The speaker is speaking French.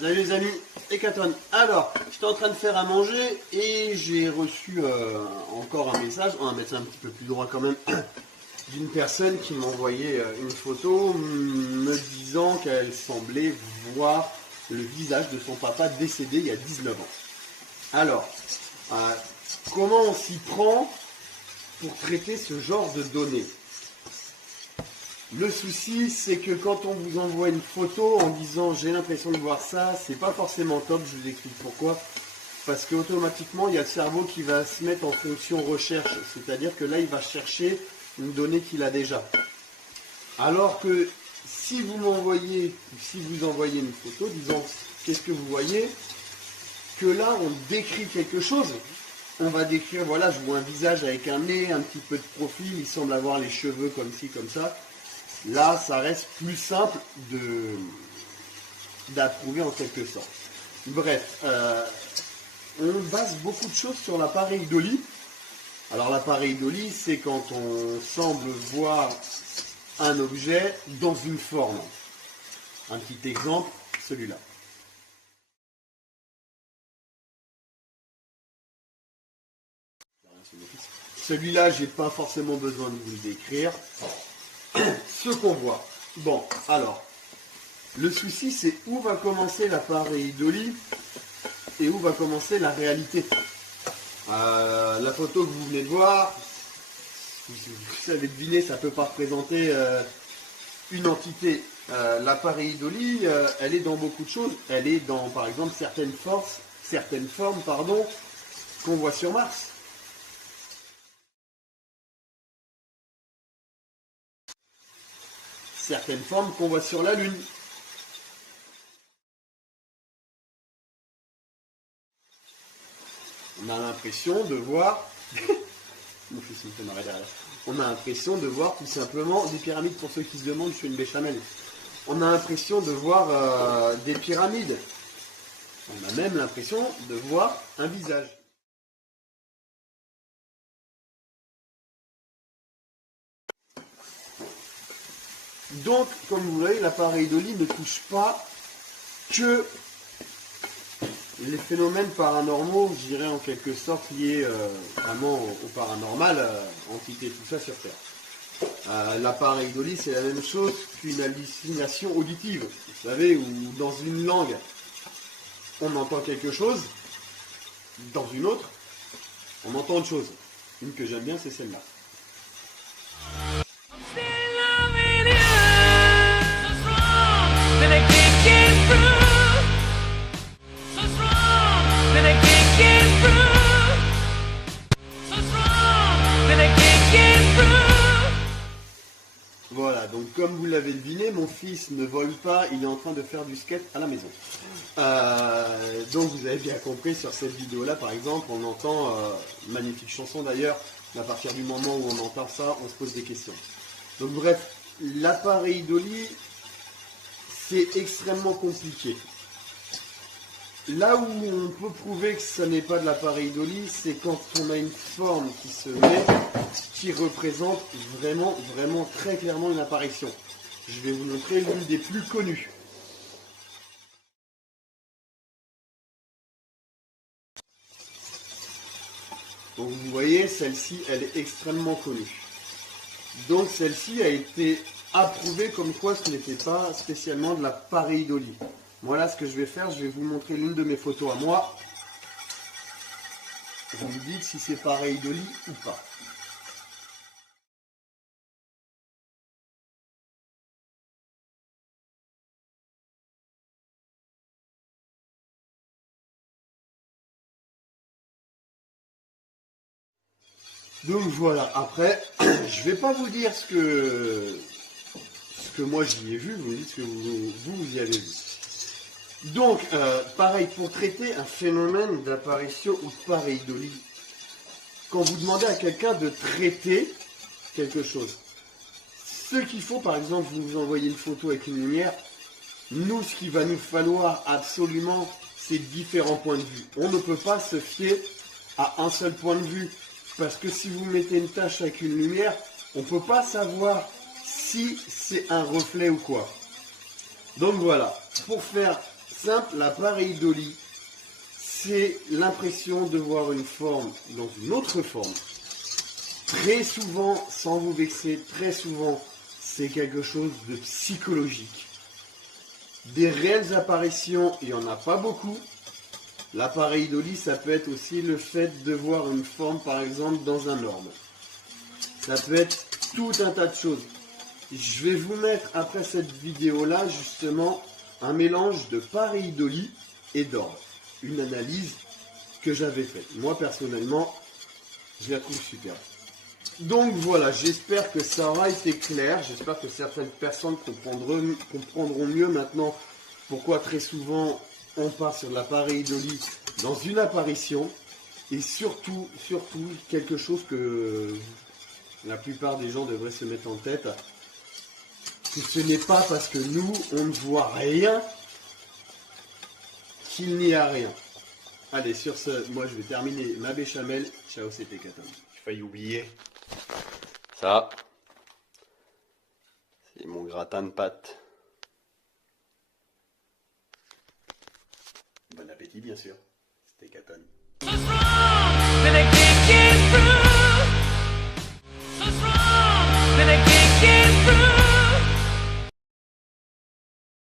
Salut les amis, Ekaton. Alors, j'étais en train de faire à manger et j'ai reçu encore un message, on va mettre ça un petit peu plus droit quand même, d'une personne qui m'a envoyé une photo me disant qu'elle semblait voir le visage de son papa décédé il y a 19 ans. Alors, comment on s'y prend pour traiter ce genre de données? Le souci, c'est que quand on vous envoie une photo en disant j'ai l'impression de voir ça, c'est pas forcément top, je vous explique pourquoi. Parce qu'automatiquement, il y a le cerveau qui va se mettre en fonction recherche, c'est-à-dire que là, il va chercher une donnée qu'il a déjà. Alors que si vous m'envoyez, si vous envoyez une photo disant qu'est-ce que vous voyez, que là, on décrit quelque chose. On va décrire, voilà, je vois un visage avec un nez, un petit peu de profil, il semble avoir les cheveux comme ci, comme ça. Là, ça reste plus simple d'approuver en quelque sorte. Bref, on base beaucoup de choses sur l'appareil Dolly. Alors l'appareil Dolly, c'est quand on semble voir un objet dans une forme. Un petit exemple, celui-là. Celui-là, j'ai pas forcément besoin de vous le décrire. Ce qu'on voit. Bon, alors, le souci, c'est où va commencer l'appareil Dolly et où va commencer la réalité. La photo que vous venez de voir, vous savez deviner, ça ne peut pas représenter une entité. L'appareil Dolly, elle est dans beaucoup de choses. Elle est dans, par exemple, certaines formes, qu'on voit sur Mars. Certaines formes qu'on voit sur la Lune. On a l'impression de voir... Mon fils me fait marrer derrière. On a l'impression de voir tout simplement des pyramides. Pour ceux qui se demandent, je suis une béchamel. On a l'impression de voir des pyramides. On a même l'impression de voir un visage. Donc, comme vous voyez, l'appareil Dolly ne touche pas que les phénomènes paranormaux, je dirais en quelque sorte liés vraiment au paranormal, entité, tout ça sur Terre. L'appareil Dolly, c'est la même chose qu'une hallucination auditive. Vous savez, où dans une langue, on entend quelque chose, dans une autre, on entend autre chose. Une que j'aime bien, c'est celle-là. Voilà, donc comme vous l'avez deviné, mon fils ne vole pas, il est en train de faire du skate à la maison. Donc vous avez bien compris, sur cette vidéo-là, par exemple, on entend, magnifique chanson d'ailleurs, à partir du moment où on entend ça, on se pose des questions. Donc bref, l'appareil Dolly, c'est extrêmement compliqué. Là où on peut prouver que ce n'est pas de l'appareil Dolly, c'est quand on a une forme qui se met, qui représente vraiment très clairement une apparition. Je vais vous montrer l'une des plus connues. Donc vous voyez, celle-ci, elle est extrêmement connue. Donc celle-ci a été approuvée comme quoi ce n'était pas spécialement de l'appareil Dolly. Voilà ce que je vais faire, je vais vous montrer l'une de mes photos à moi. Vous me dites si c'est pareil Dolly ou pas. Donc voilà, après, je vais pas vous dire ce que moi j'y ai vu, vous me dites ce que vous y avez vu. Donc, pareil, pour traiter un phénomène d'apparition ou de pareil Dolly, quand vous demandez à quelqu'un de traiter quelque chose, ce qu'il faut, par exemple, vous envoyez une photo avec une lumière, nous, ce qu'il va nous falloir absolument, c'est différents points de vue. On ne peut pas se fier à un seul point de vue, parce que si vous mettez une tache avec une lumière, on ne peut pas savoir si c'est un reflet ou quoi. Donc voilà, pour faire simple, la pareidolie, c'est l'impression de voir une forme dans une autre forme. Très souvent, sans vous vexer, très souvent, c'est quelque chose de psychologique. Des réelles apparitions, il n'y en a pas beaucoup. La pareidolie, ça peut être aussi le fait de voir une forme, par exemple, dans un orbe. Ça peut être tout un tas de choses. Je vais vous mettre, après cette vidéo-là, justement, un mélange de pareidolie et d'orbe. Une analyse que j'avais faite. Moi, personnellement, je la trouve super. Donc voilà, j'espère que ça aura été clair. J'espère que certaines personnes comprendront mieux maintenant pourquoi très souvent on part sur la pareidolie dans une apparition. Et surtout, quelque chose que la plupart des gens devraient se mettre en tête, que ce n'est pas parce que nous, on ne voit rien qu'il n'y a rien. Allez, sur ce, moi je vais terminer ma béchamel. Ciao, c'était Katon. J'ai failli oublier. Ça, c'est mon gratin de pâtes. Bon appétit, bien sûr. C'était Katon.